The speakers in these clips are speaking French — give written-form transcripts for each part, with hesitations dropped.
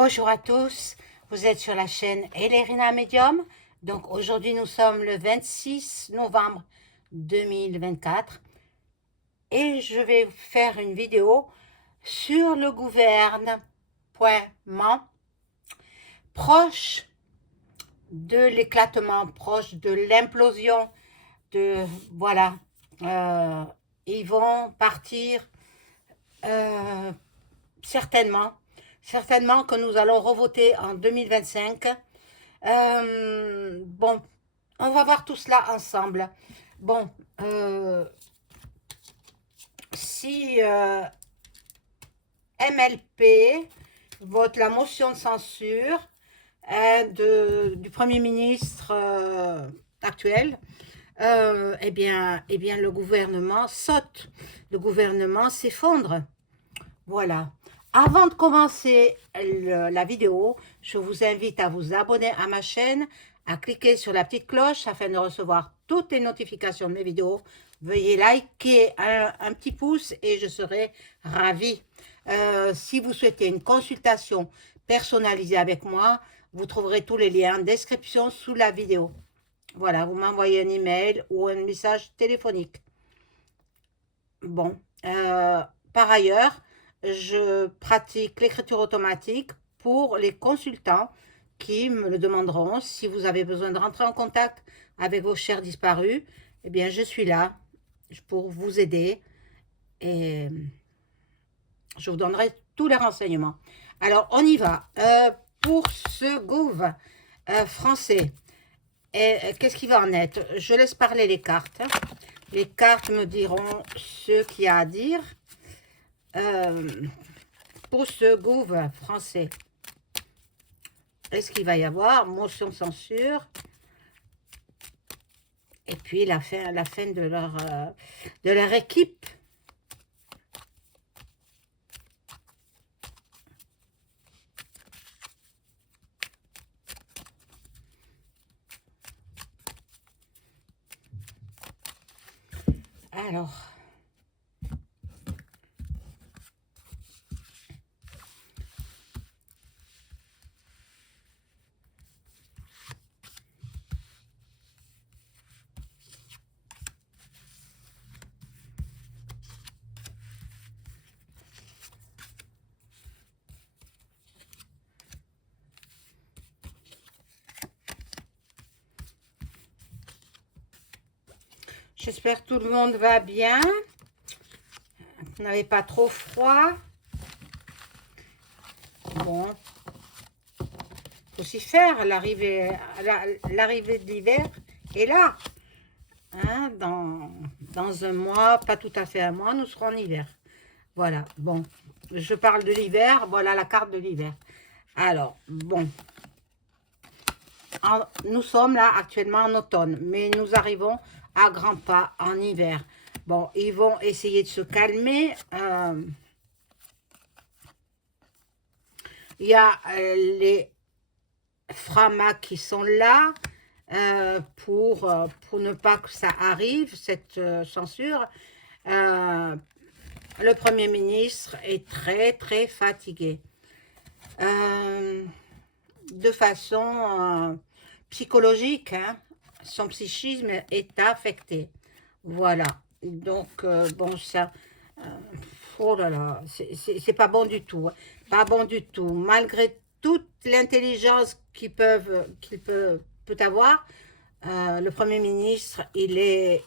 Bonjour à tous, vous êtes sur la chaîne Elérina Medium. Donc aujourd'hui nous sommes le 26 novembre 2024 et je vais faire une vidéo sur le gouvernement proche de l'éclatement, proche de l'implosion, voilà, ils vont partir certainement que nous allons revoter en 2025. Bon, on va voir tout cela ensemble. Bon, si MLP vote la motion de censure du Premier ministre actuel, eh bien, le gouvernement saute, le gouvernement s'effondre. Voilà. Avant de commencer la vidéo, je vous invite à vous abonner à ma chaîne, à cliquer sur la petite cloche afin de recevoir toutes les notifications de mes vidéos. Veuillez liker un petit pouce et je serai ravie. Si vous souhaitez une consultation personnalisée avec moi, vous trouverez tous les liens en description sous la vidéo. Voilà, vous m'envoyez un email ou un message téléphonique. Bon, par ailleurs, je pratique l'écriture automatique pour les consultants qui me le demanderont. Si vous avez besoin de rentrer en contact avec vos chers disparus, eh bien, je suis là pour vous aider et je vous donnerai tous les renseignements. Alors, on y va. Pour ce gouv français, qu'est-ce qui va en être? Je laisse parler les cartes. Les cartes me diront ce qu'il y a à dire. Pour ce gouv français, est-ce qu'il va y avoir motion de censure et puis la fin de leur équipe? Alors, j'espère que tout le monde va bien. Vous n'avez pas trop froid. Bon, faut s'y faire. L'arrivée de l'hiver est là. Hein, dans un mois, pas tout à fait un mois, nous serons en hiver. Voilà, bon, je parle de l'hiver, voilà la carte de l'hiver. Alors, bon, nous sommes là actuellement en automne, mais nous arrivons à grands pas en hiver. Bon, ils vont essayer de se calmer. Il y a les Framac qui sont là pour ne pas que ça arrive, cette censure. Le Premier ministre est très fatigué. De façon psychologique, hein, son psychisme est affecté. Voilà. Donc, bon, ça... oh là là, c'est pas bon du tout. Pas bon du tout. Malgré toute l'intelligence qu'il peut avoir, le Premier ministre, il est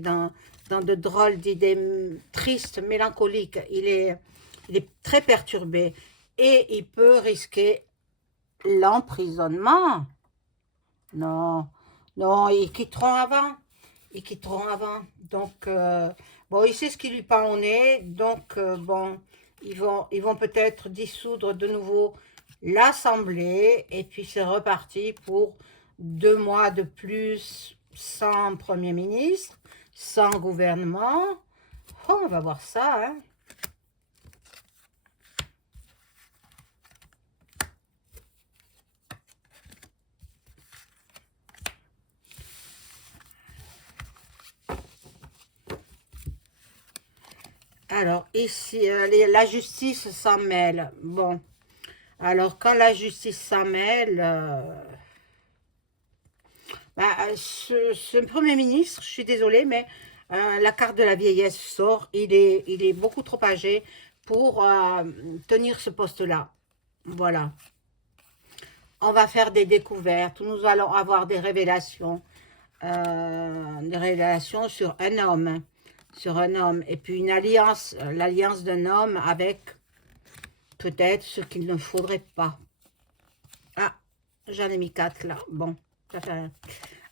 dans de drôles d'idées tristes, mélancoliques. Il est très perturbé et il peut risquer l'emprisonnement. Non, non, ils quitteront avant. Ils quitteront avant. Donc, bon, il sait ce qui lui pend au nez. Donc, bon, ils vont peut-être dissoudre de nouveau l'Assemblée. Et puis, c'est reparti pour 2 mois de plus sans Premier ministre, sans gouvernement. Oh, on va voir ça, hein. Alors, ici, la justice s'en mêle. Bon, Alors, quand la justice s'en mêle, ce Premier ministre, je suis désolée, mais la carte de la vieillesse sort. Il est beaucoup trop âgé pour tenir ce poste-là. Voilà. On va faire des découvertes, nous allons avoir des révélations sur un homme, et puis une alliance, l'alliance d'un homme avec peut-être ce qu'il ne faudrait pas. Ah, j'en ai mis 4 là, bon, ça fait rien.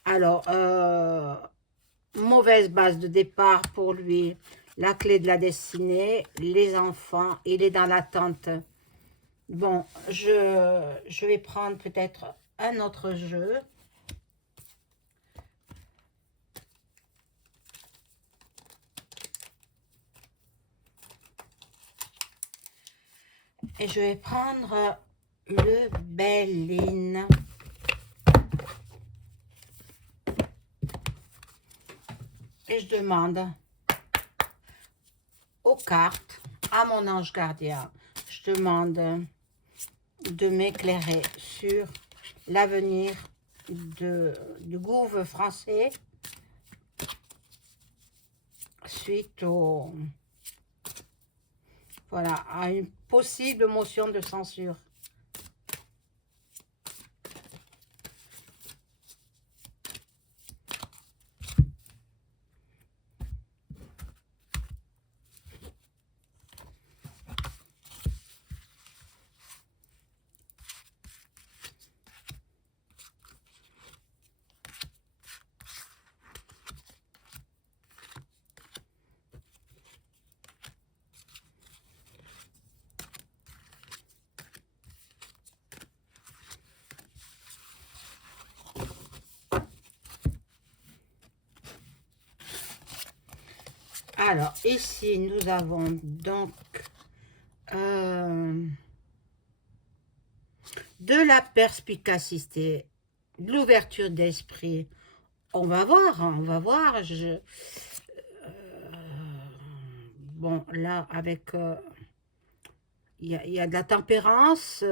Alors, mauvaise base de départ pour lui, la clé de la destinée, les enfants, il est dans l'attente. Bon, je vais prendre peut-être un autre jeu. Et je vais prendre le Béline. Et je demande aux cartes, à mon ange gardien, je demande de m'éclairer sur l'avenir du gouvernement français suite voilà, à une possible motion de censure. Alors, ici, nous avons donc de la perspicacité, de l'ouverture d'esprit. On va voir, hein, on va voir. Bon, là, avec... il y a de la tempérance,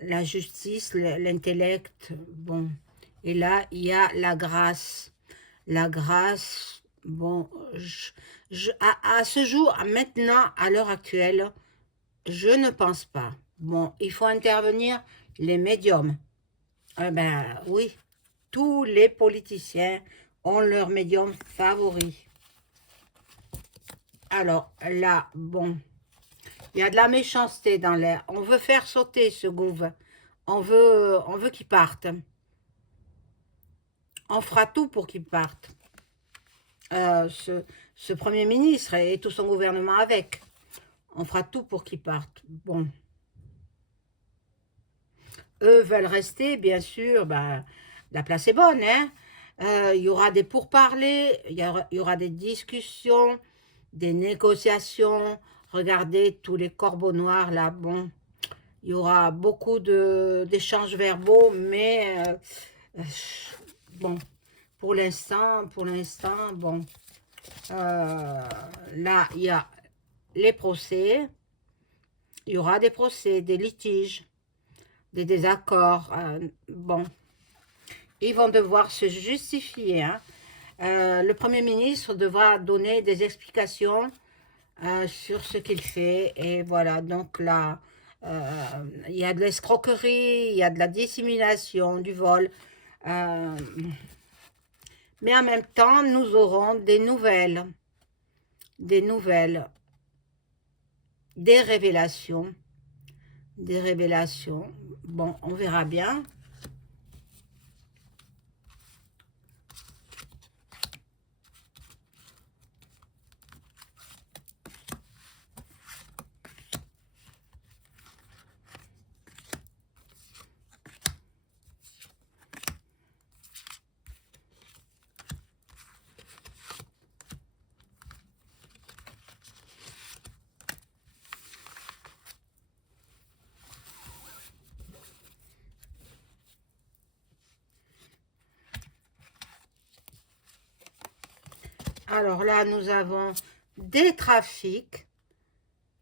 la justice, l'intellect, bon. Et là, il y a la grâce. La grâce, bon, à ce jour, maintenant, à l'heure actuelle, je ne pense pas. Bon, il faut intervenir les médiums. Eh ben oui, tous les politiciens ont leur médium favori. Alors là, bon, il y a de la méchanceté dans l'air. On veut faire sauter ce gouvernement. On veut qu'il parte. On fera tout pour qu'il parte. Ce Premier ministre et tout son gouvernement avec. On fera tout pour qu'il parte. Bon. Eux veulent rester, bien sûr. Ben, la place est bonne, hein. Il y aura des pourparlers, il y aura des discussions, des négociations. Regardez tous les corbeaux noirs là. Bon, il y aura beaucoup d'échanges verbaux, mais bon, pour l'instant, bon, là, il y a les procès, il y aura des procès, des litiges, des désaccords, bon, ils vont devoir se justifier, hein. Le Premier ministre devra donner des explications sur ce qu'il fait, et voilà, donc là, il y a de l'escroquerie, il y a de la dissimulation, du vol, mais en même temps, nous aurons des nouvelles, des révélations, bon, on verra bien. Alors là, nous avons des trafics,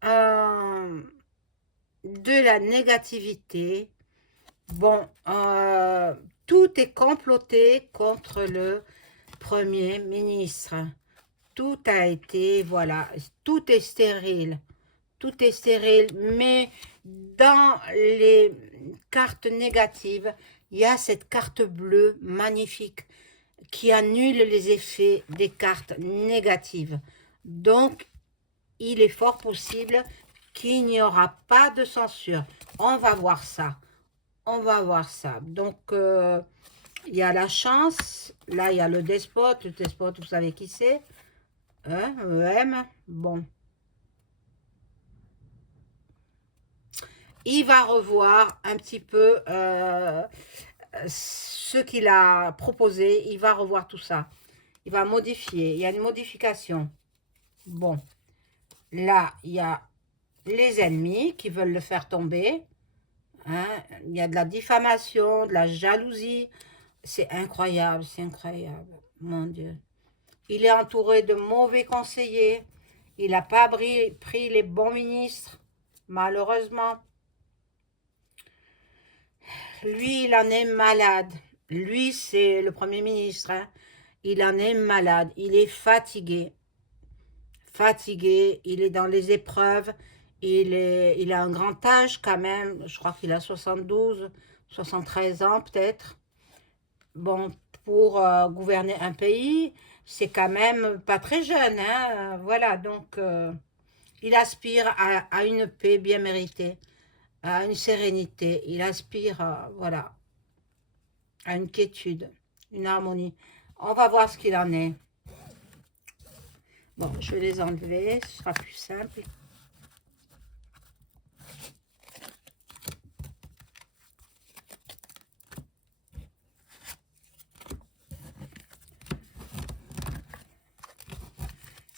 de de la négativité. Bon, tout est comploté contre le Premier ministre. Tout a été, voilà, tout est stérile. Tout est stérile, mais dans les cartes négatives, il y a cette carte bleue magnifique qui annule les effets des cartes négatives. Donc, il est fort possible qu'il n'y aura pas de censure. On va voir ça. On va voir ça. Donc, il y a la chance. Là, il y a le despote. Le despote, vous savez qui c'est, hein? EM. Bon. Il va revoir un petit peu ce qu'il a proposé. Il va revoir tout ça. Il va modifier. Il y a une modification. Bon. Là, il y a les ennemis qui veulent le faire tomber. Hein? Il y a de la diffamation, de la jalousie. C'est incroyable, mon Dieu. Il est entouré de mauvais conseillers. Il n'a pas pris les bons ministres, malheureusement. Lui, il en est malade. Lui, c'est le Premier ministre. Hein? Il en est malade. Il est fatigué. Fatigué. Il est dans les épreuves. Il a un grand âge quand même. Je crois qu'il a 72, 73 ans peut-être. Bon, pour gouverner un pays, c'est quand même pas très jeune. Hein? Voilà, donc il aspire à une paix bien méritée, à une sérénité. Il aspire, voilà, à une quiétude, une harmonie. On va voir ce qu'il en est. Bon, je vais les enlever, ce sera plus simple.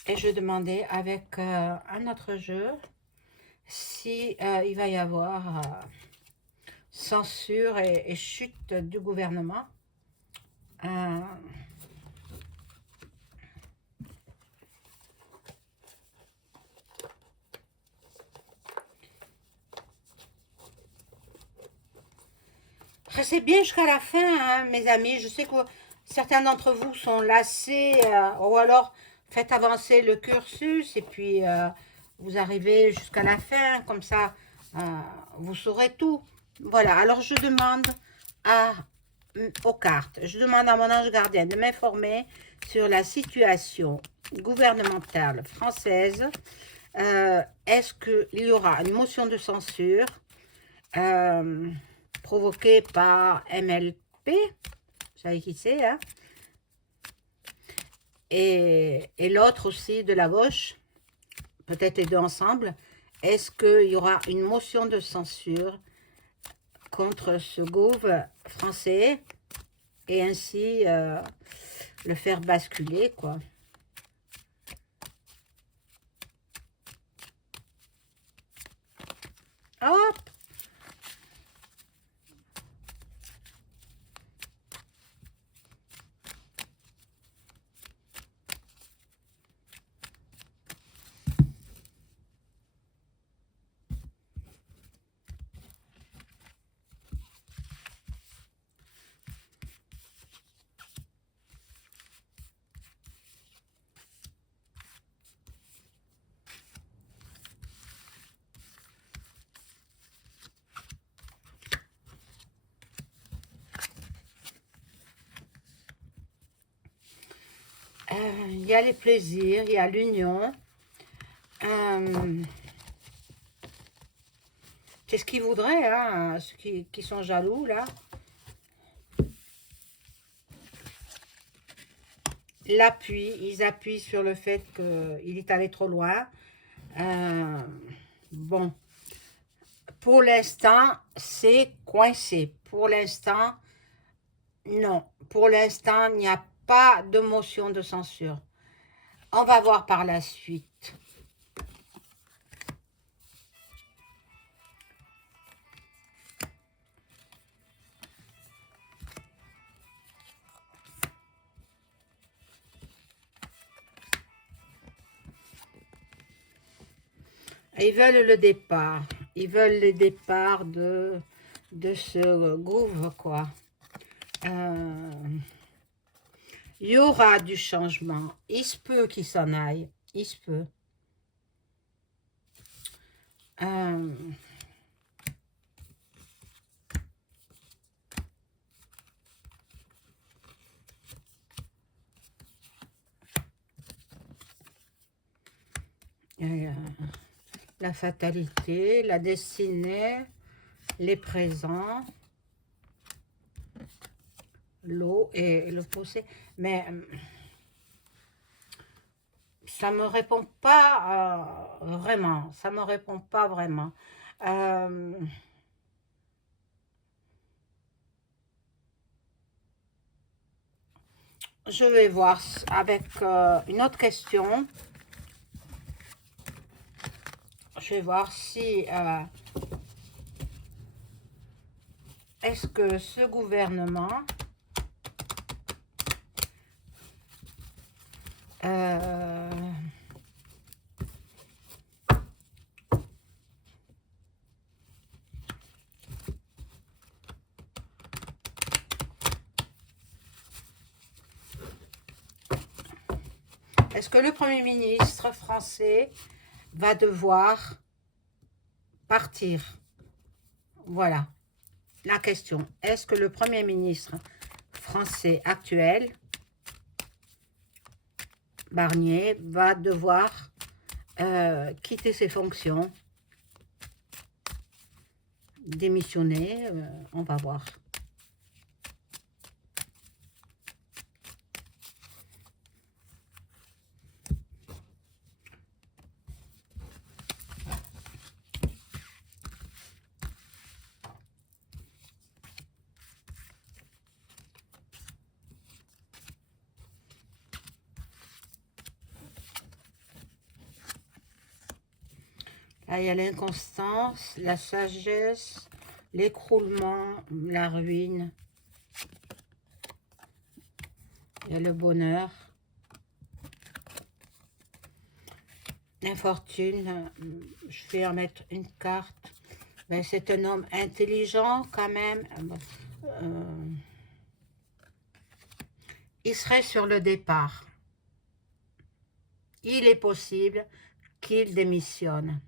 Et je demandais avec un autre jeu si il va y avoir censure et chute du gouvernement. Restez bien jusqu'à la fin, hein, mes amis. Je sais que certains d'entre vous sont lassés, ou alors faites avancer le cursus et puis vous arrivez jusqu'à la fin, comme ça vous saurez tout. Voilà, alors je demande aux cartes, je demande à mon ange gardien de m'informer sur la situation gouvernementale française. Est-ce qu'il y aura une motion de censure provoquée par MLP, vous savez qui c'est, hein? Et l'autre aussi de la gauche, peut-être les deux ensemble. Est-ce qu'il y aura une motion de censure contre ce gouvernement français et ainsi le faire basculer, quoi? Hop! Il y a les plaisirs, il y a l'union. C'est ce qu'ils voudraient, hein, ceux qui sont jaloux, là. L'appui, ils appuient sur le fait qu'il est allé trop loin. Bon, pour l'instant, c'est coincé. Pour l'instant, non. Pour l'instant, il n'y a pas de motion de censure. On va voir par la suite. Ils veulent le départ. Ils veulent le départ de ce gouffre, quoi. Il y aura du changement. Il se peut qu'il s'en aille. Il se peut. Euh, la fatalité, la destinée, les présents, l'eau et le fossé. Mais ça me répond pas vraiment. Ça me répond pas vraiment. Euh, je vais voir avec une autre question. Je vais voir si est-ce que ce gouvernement est-ce que le Premier ministre français va devoir partir? Voilà la question. Est-ce que le Premier ministre français actuel, Barnier, va devoir quitter ses fonctions, démissionner? On va voir. Là, il y a l'inconstance, la sagesse, l'écroulement, la ruine. Il y a le bonheur. L'infortune, je vais en mettre une carte. Ben, c'est un homme intelligent quand même. Il serait sur le départ. Il est possible qu'il démissionne.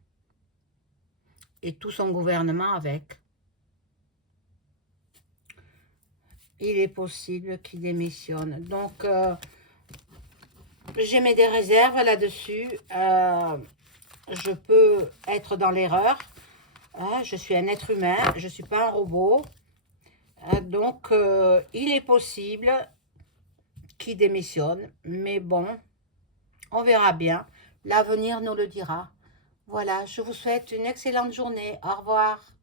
Et tout son gouvernement avec. Il est possible qu'il démissionne. Donc, j'ai mis des réserves là-dessus. Je peux être dans l'erreur. Je suis un être humain, je ne suis pas un robot. Donc, il est possible qu'il démissionne. Mais bon, on verra bien. L'avenir nous le dira. Voilà, je vous souhaite une excellente journée. Au revoir.